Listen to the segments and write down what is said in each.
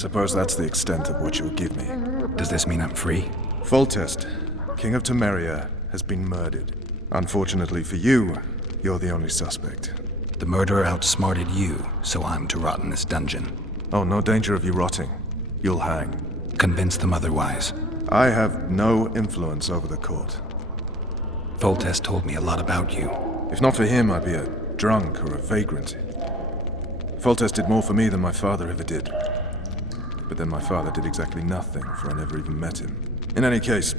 suppose that's the extent of what you'll give me. Does this mean I'm free? Foltest, King of Temeria, has been murdered. Unfortunately for you, you're the only suspect. The murderer outsmarted you, so I'm to rot in this dungeon. Oh, no danger of you rotting. You'll hang. Convince them otherwise. I have no influence over the court. Foltest told me a lot about you. If not for him, I'd be a drunk or a vagrant. Foltest did more for me than my father ever did. But then my father did exactly nothing, for I never even met him. In any case,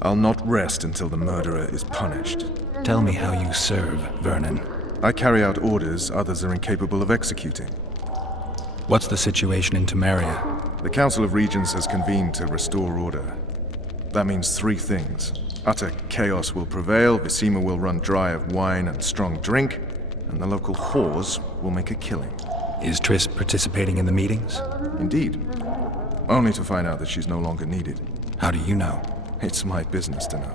I'll not rest until the murderer is punished. Tell me how you serve, Vernon. I carry out orders others are incapable of executing. What's the situation in Temeria? The Council of Regents has convened to restore order. That means three things. Utter chaos will prevail, Visima will run dry of wine and strong drink, and the local whores will make a killing. Is Triss participating in the meetings? Indeed. Only to find out that she's no longer needed. How do you know? It's my business to know.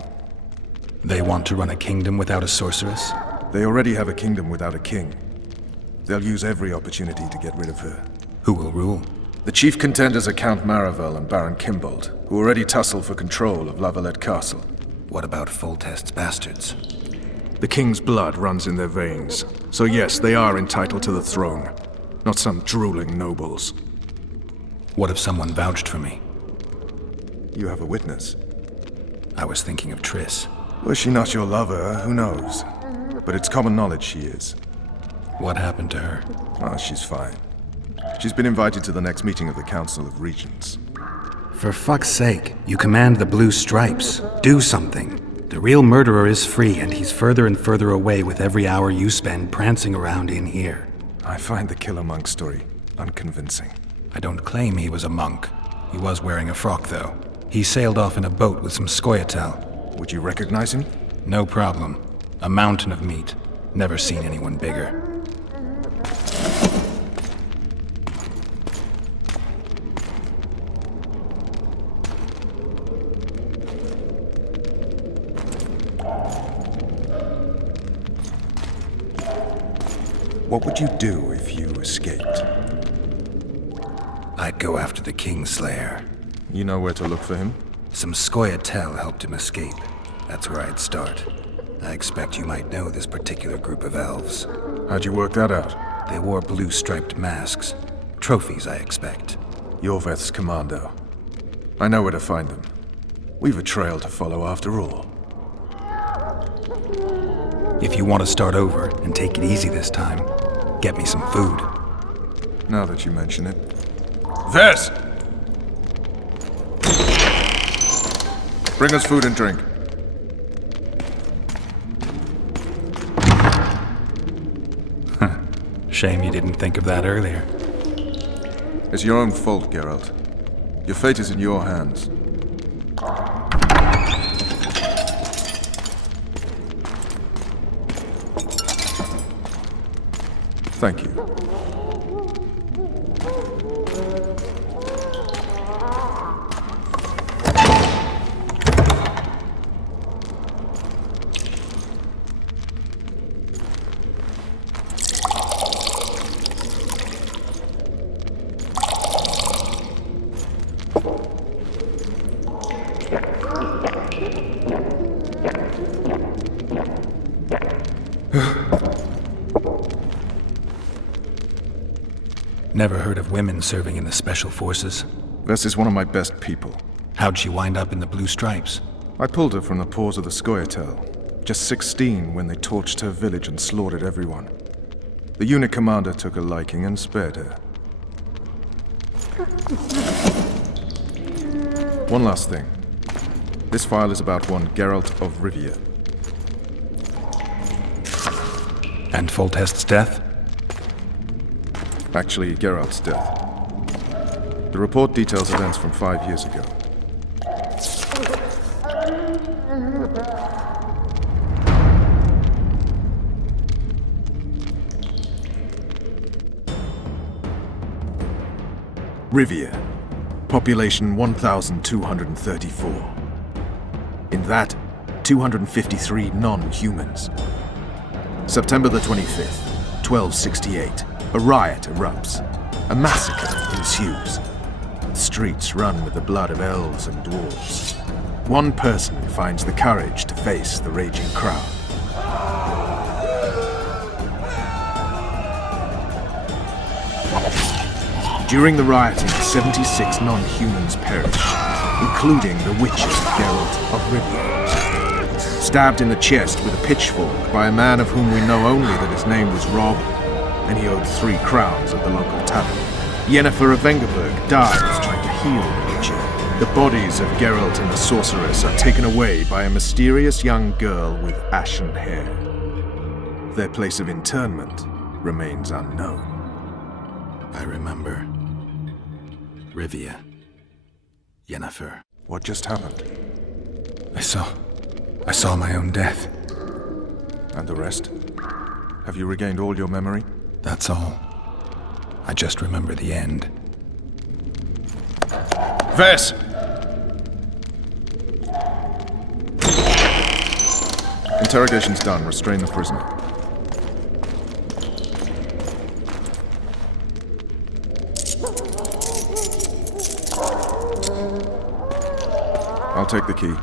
They want to run a kingdom without a sorceress? They already have a kingdom without a king. They'll use every opportunity to get rid of her. Who will rule? The chief contenders are Count Maravel and Baron Kimbold, who already tussle for control of Lavalette Castle. What about Foltest's bastards? The king's blood runs in their veins, so yes, they are entitled to the throne. Not some drooling nobles. What if someone vouched for me? You have a witness. I was thinking of Triss. Was she not your lover? Who knows? But it's common knowledge she is. What happened to her? Ah, she's fine. She's been invited to the next meeting of the Council of Regents. For fuck's sake, you command the Blue Stripes. Do something. The real murderer is free, and he's further and further away with every hour you spend prancing around in here. I find the Killer Monk story unconvincing. I don't claim he was a monk. He was wearing a frock, though. He sailed off in a boat with some Scoia'tael. Would you recognize him? No problem. A mountain of meat. Never seen anyone bigger. What would you do if you escaped? I'd go after the Kingslayer. You know where to look for him? Some Scoia'tael helped him escape. That's where I'd start. I expect you might know this particular group of elves. How'd you work that out? They wore blue-striped masks. Trophies, I expect. Iorveth's commando. I know where to find them. We've a trail to follow after all. If you want to start over and take it easy this time, get me some food. Now that you mention it. Vess! Bring us food and drink. Shame you didn't think of that earlier. It's your own fault, Geralt. Your fate is in your hands. Thank you. Never heard of women serving in the Special Forces. Vess is one of my best people. How'd she wind up in the Blue Stripes? I pulled her from the paws of the Scoia'tael. Just 16 when they torched her village and slaughtered everyone. The unit commander took a liking and spared her. One last thing. This file is about one Geralt of Rivia. And Foltest's death? Actually, Geralt's death. The report details events from 5 years ago. Rivia. Population 1,234. In that, 253 non-humans. September the 25th, 1268. A riot erupts. A massacre ensues. The streets run with the blood of elves and dwarves. One person finds the courage to face the raging crowd. During the rioting, 76 non-humans perished, including the Witcher, Geralt of Rivia. Stabbed in the chest with a pitchfork by a man of whom we know only that his name was Rob, and he owed 3 crowns at the local tavern. Yennefer of Vengerberg dies trying to heal the Witcher. The bodies of Geralt and the sorceress are taken away by a mysterious young girl with ashen hair. Their place of interment remains unknown. I remember. Rivia. Yennefer. What just happened? I saw my own death. And the rest? Have you regained all your memory? That's all. I just remember the end. Vess! Interrogation's done. Restrain the prisoner. I'll take the key.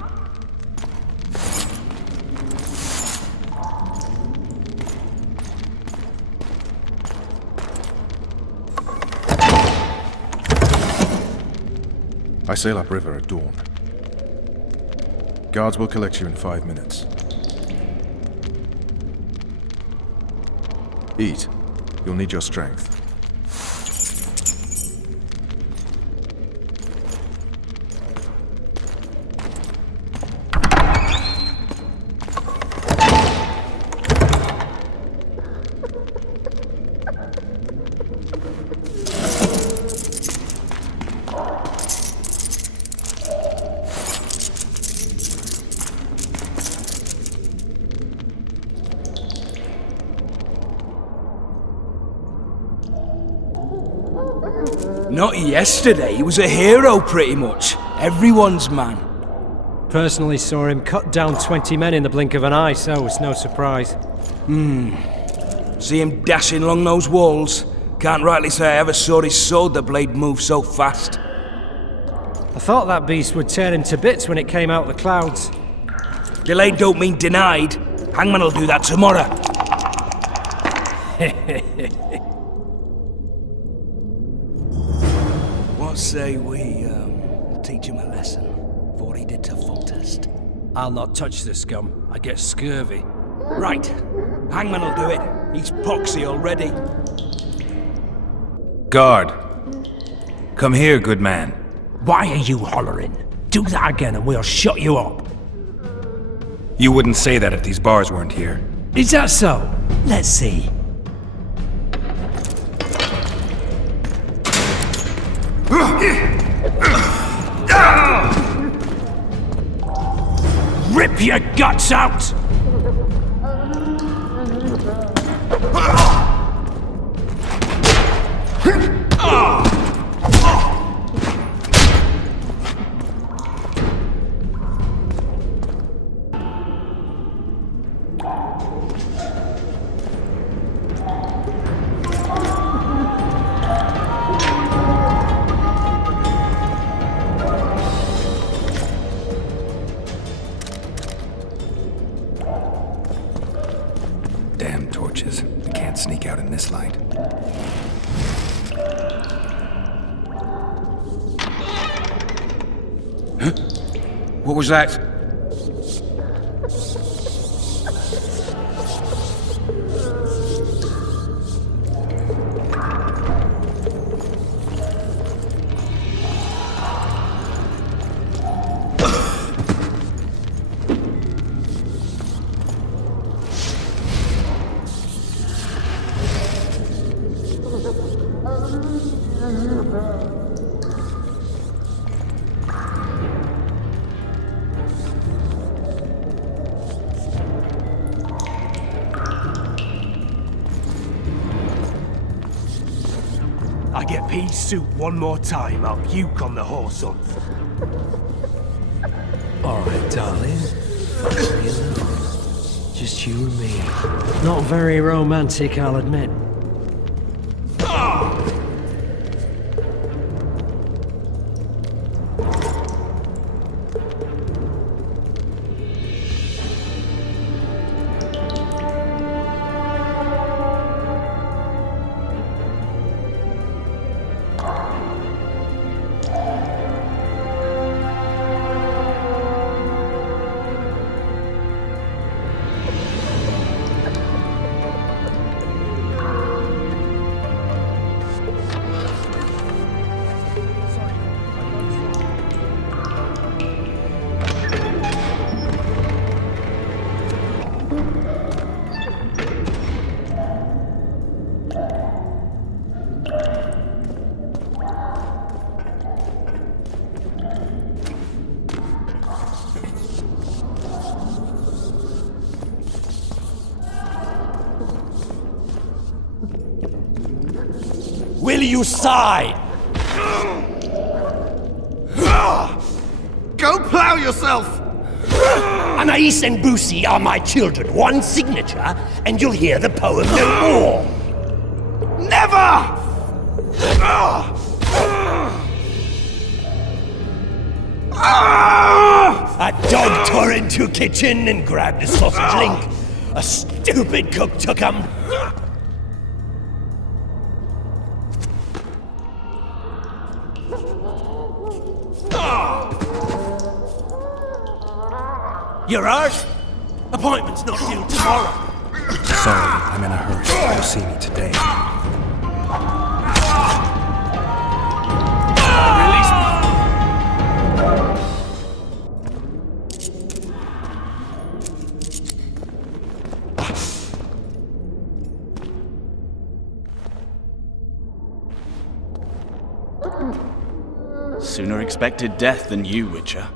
I sail upriver at dawn. Guards will collect you in 5 minutes. Eat. You'll need your strength. Not yesterday, he was a hero pretty much. Everyone's man. Personally saw him cut down 20 men in the blink of an eye, so it's no surprise. See him dashing along those walls. Can't rightly say I ever saw his sword, the blade move so fast. I thought that beast would tear him to bits when it came out of the clouds. Delayed don't mean denied. Hangman will do that tomorrow. What say we, teach him a lesson for what he did to Foltest? I'll not touch the scum. I get scurvy. Right. Hangman will do it. He's poxy already. Guard! Come here, good man. Why are you hollering? Do that again and we'll shut you up. You wouldn't say that if these bars weren't here. Is that so? Let's see. Rip your guts out! Damn torches. We can't sneak out in this light. Huh? What was that? I get peas soup one more time, I'll puke on the horse hunt. Alright, darling. Just you and me. Not very romantic, I'll admit. Only you sigh! Go plow yourself! Anais and Boosie are my children. One signature, and you'll hear the poem no more. Never! A dog tore into your kitchen and grabbed a sausage link. A stupid cook took 'em. You're hurt? Appointment's not due tomorrow. Sorry, I'm in a hurry. You'll see me today. Release me! Sooner expected death than you, Witcher.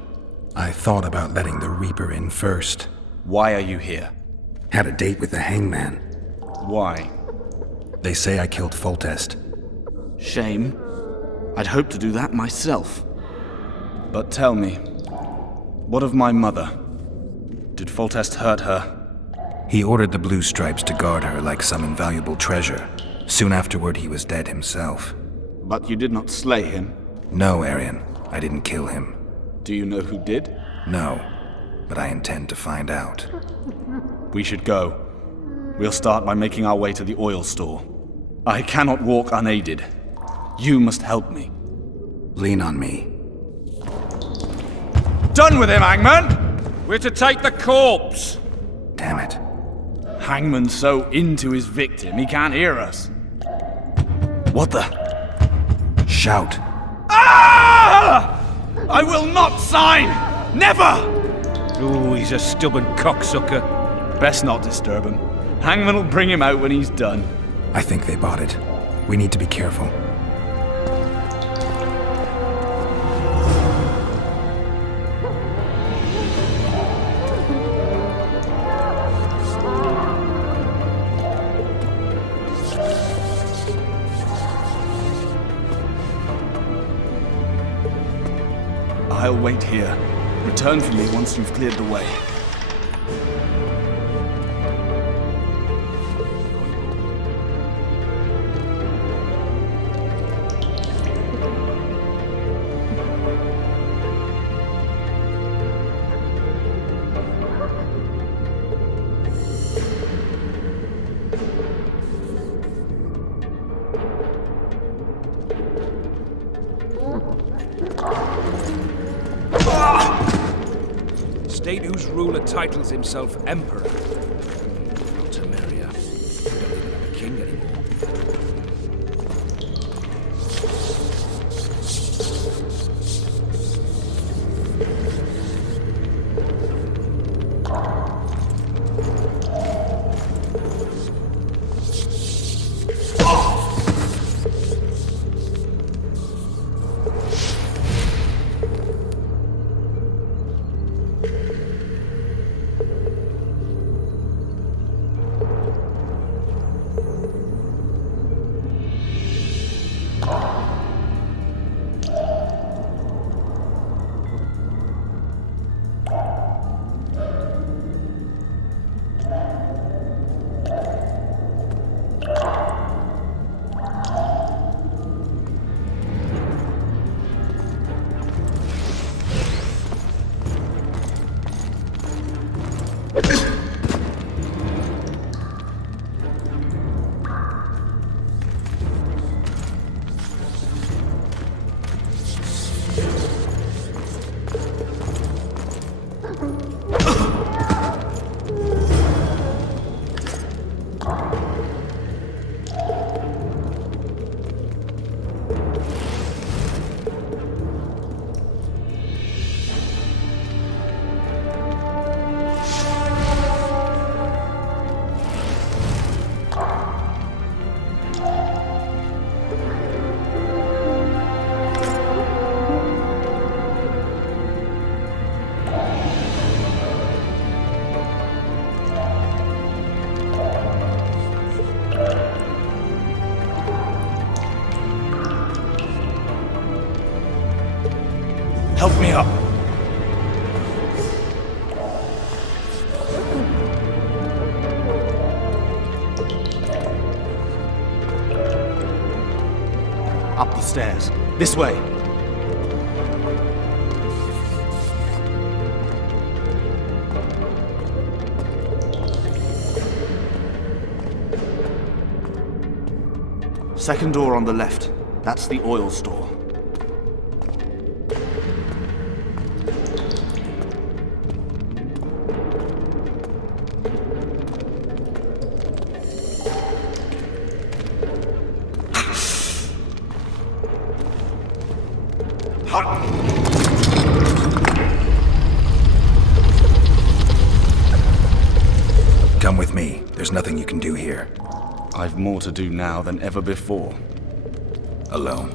I thought about letting the Reaper in first. Why are you here? Had a date with the hangman. Why? They say I killed Foltest. Shame. I'd hoped to do that myself. But tell me, what of my mother? Did Foltest hurt her? He ordered the Blue Stripes to guard her like some invaluable treasure. Soon afterward, he was dead himself. But you did not slay him? No, Arian. I didn't kill him. Do you know who did? No, but I intend to find out. We should go. We'll start by making our way to the oil store. I cannot walk unaided. You must help me. Lean on me. Done with him, Hangman! We're to take the corpse! Damn it. Hangman's so into his victim, he can't hear us. What the? Shout. Ah! I will not sign! Never! Ooh, he's a stubborn cocksucker. Best not disturb him. Hangman will bring him out when he's done. I think they bought it. We need to be careful. I'll wait here. Return for me once you've cleared the way. State whose ruler titles himself emperor. Not to Meria. We don't even have a king anymore. Help me up. Up the stairs. This way. Second door on the left. That's the oil store. Come with me. There's nothing you can do here. I've more to do now than ever before. Alone.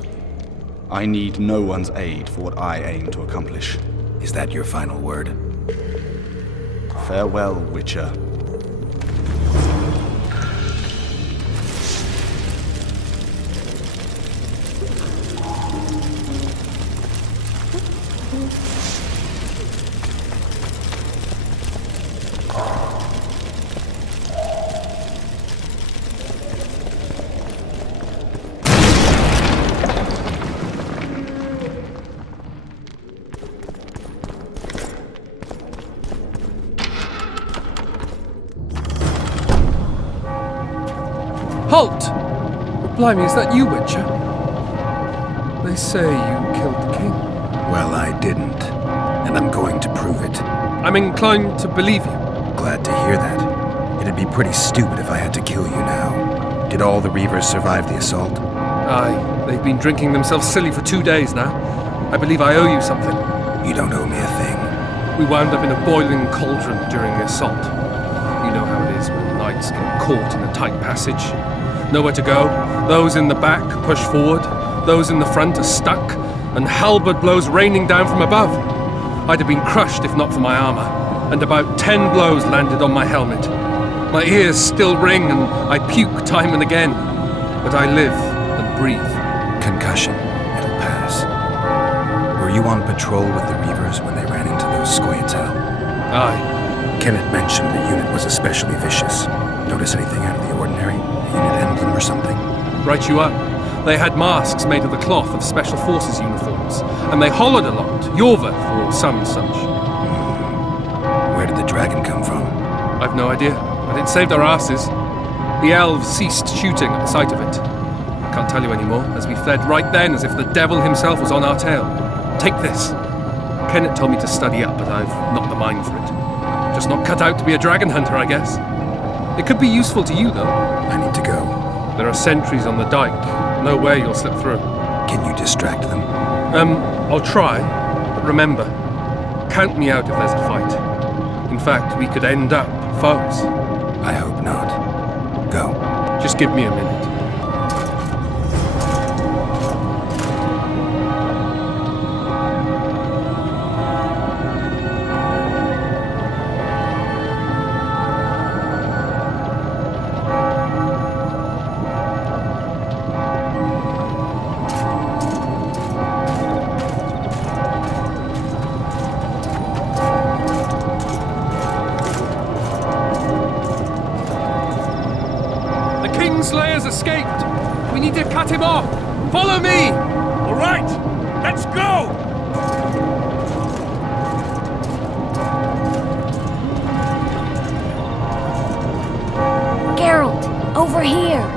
I need no one's aid for what I aim to accomplish. Is that your final word? Farewell, Witcher. Halt! Blimey, is that you, Witcher? They say you killed the king. Well, I didn't. And I'm going to prove it. I'm inclined to believe you. Glad to hear that. It'd be pretty stupid if I had to kill you now. Did all the Reavers survive the assault? Aye, they've been drinking themselves silly for 2 days now. I believe I owe you something. You don't owe me a thing. We wound up in a boiling cauldron during the assault. You know how it is when knights get caught in a tight passage. Nowhere to go. Those in the back push forward. Those in the front are stuck. And halberd blows raining down from above. I'd have been crushed if not for my armor. And about 10 blows landed on my helmet. My ears still ring and I puke time and again. But I live and breathe. Concussion. It'll pass. Were you on patrol with the Reavers when they ran into those Squayatel? Aye. Kenneth mentioned the unit was especially vicious. Notice anything out of the ordinary? A unit emblem or something? Right you are. They had masks made of the cloth of Special Forces uniforms, and they hollered a lot, Iorveth or some such. Where did the dragon come from? I've no idea, but it saved our asses. The elves ceased shooting at the sight of it. Can't tell you anymore, as we fled right then as if the devil himself was on our tail. Take this. Kenneth told me to study up, but I've not the mind for it. Just not cut out to be a dragon hunter, I guess. It could be useful to you, though. I need to go. There are sentries on the dike. No way you'll slip through. Can you distract them? I'll try. But remember, count me out if there's a fight. In fact, we could end up foes. I hope not. Go. Just give me a minute. Slayer's escaped! We need to cut him off! Follow me! All right, let's go! Geralt, over here!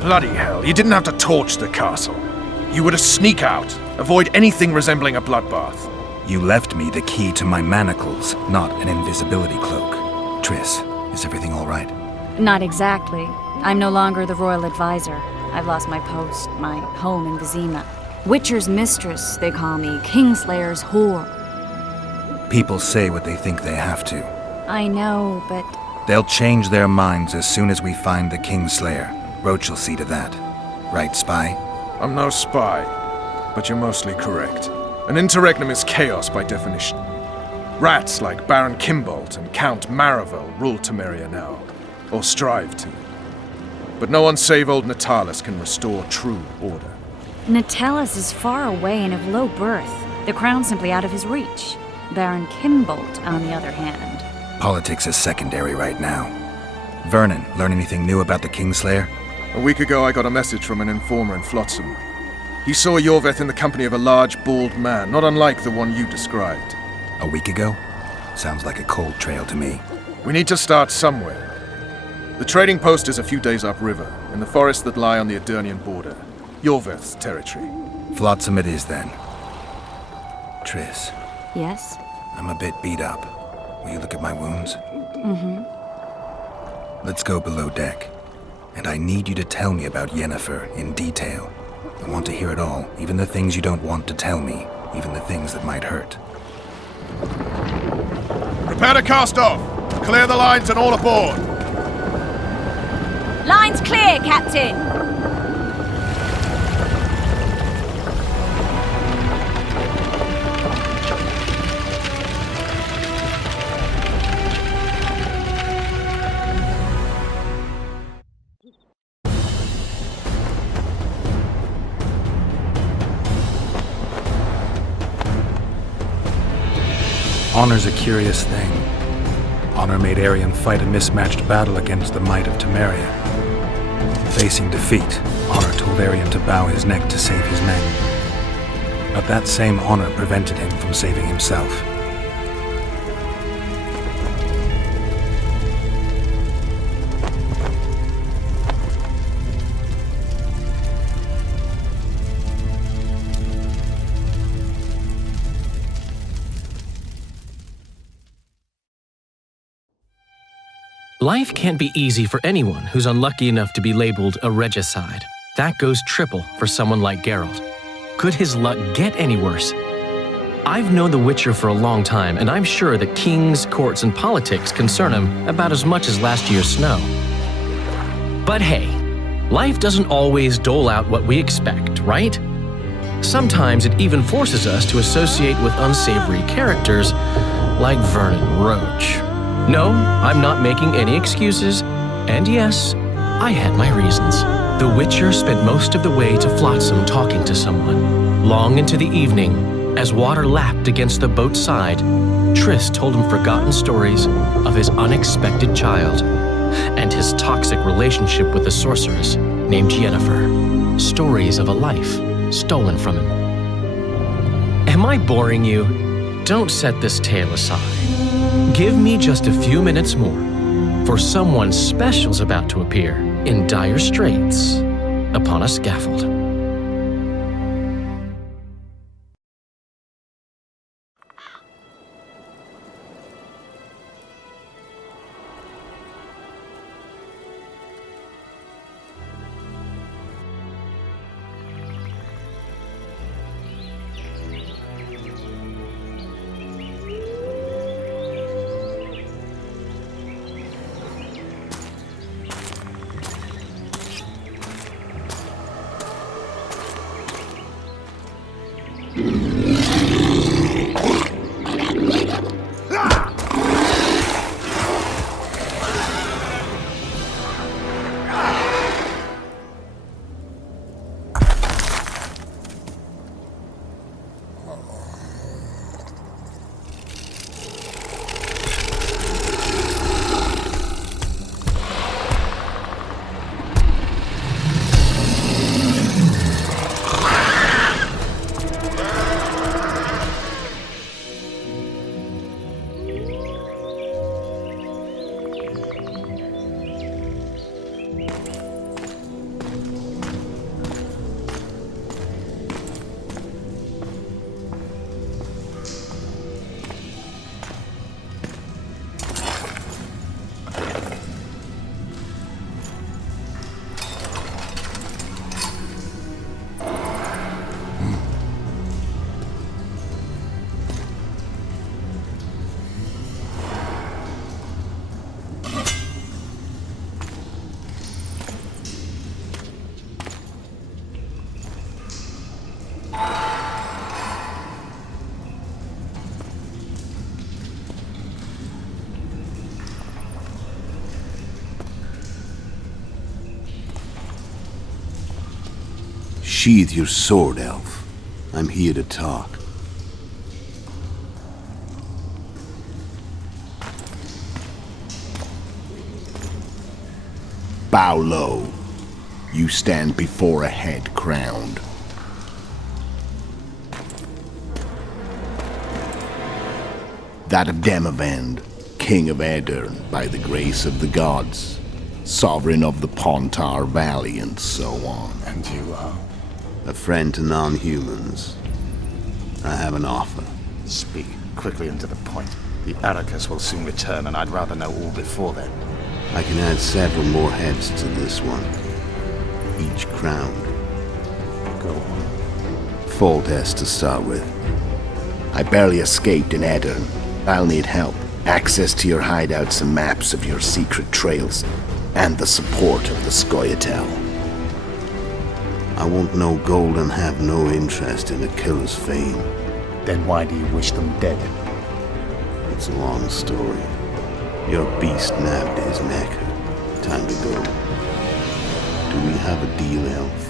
Bloody hell, you didn't have to torch the castle. You were to sneak out, avoid anything resembling a bloodbath. You left me the key to my manacles, not an invisibility cloak. Triss, is everything all right? Not exactly. I'm no longer the royal advisor. I've lost my post, my home in Vizima. Witcher's mistress, they call me. Kingslayer's whore. People say what they think they have to. I know, but... They'll change their minds as soon as we find the Kingslayer. Roche will see to that. Right, spy? I'm no spy, but you're mostly correct. An interregnum is chaos by definition. Rats like Baron Kimbolt and Count Maravel rule Temeria now, or strive to. But no one save old Natalis can restore true order. Natalis is far away and of low birth. The crown's simply out of his reach. Baron Kimbolt, on the other hand. Politics is secondary right now. Vernon, learn anything new about the Kingslayer? A week ago I got a message from an informer in Flotsam. He saw Iorveth in the company of a large, bald man, not unlike the one you described. A week ago? Sounds like a cold trail to me. We need to start somewhere. The trading post is a few days upriver, in the forests that lie on the Aedirnian border. Iorveth's territory. Flotsam it is, then. Triss. Yes? I'm a bit beat up. Will you look at my wounds? Mm-hmm. Let's go below deck. And I need you to tell me about Yennefer in detail. I want to hear it all, even the things you don't want to tell me, even the things that might hurt. Prepare to cast off! Clear the lines and all aboard! Lines clear, Captain! Honor's a curious thing. Honor made Arion fight a mismatched battle against the might of Temeria. Facing defeat, Honor told Arion to bow his neck to save his men. But that same honor prevented him from saving himself. Life can't be easy for anyone who's unlucky enough to be labeled a regicide. That goes triple for someone like Geralt. Could his luck get any worse? I've known the Witcher for a long time, and I'm sure that kings, courts, and politics concern him about as much as last year's snow. But hey, life doesn't always dole out what we expect, right? Sometimes it even forces us to associate with unsavory characters like Vernon Roche. No, I'm not making any excuses, and yes, I had my reasons. The Witcher spent most of the way to Flotsam talking to someone. Long into the evening, as water lapped against the boat's side, Triss told him forgotten stories of his unexpected child and his toxic relationship with a sorceress named Yennefer. Stories of a life stolen from him. Am I boring you? Don't set this tale aside. Give me just a few minutes more, for someone special's about to appear in dire straits upon a scaffold. Sheathe your sword, elf. I'm here to talk. Bow low. You stand before a head crowned. That of Demavend, King of Aedirn, by the grace of the gods, sovereign of the Pontar Valley, and so on. And you are? A friend to non-humans. I have an offer. Speak quickly and to the point. The Arrakis will soon return, and I'd rather know all before then. I can add several more heads to this one. Each crowned. Go on. Foltest to start with. I barely escaped in Aedirn. I'll need help. Access to your hideouts and maps of your secret trails. And the support of the Scoia'tael. I want no gold and have no interest in a killer's fame. Then why do you wish them dead? It's a long story. Your beast nabbed his neck. Time to go. Do we have a deal, elf?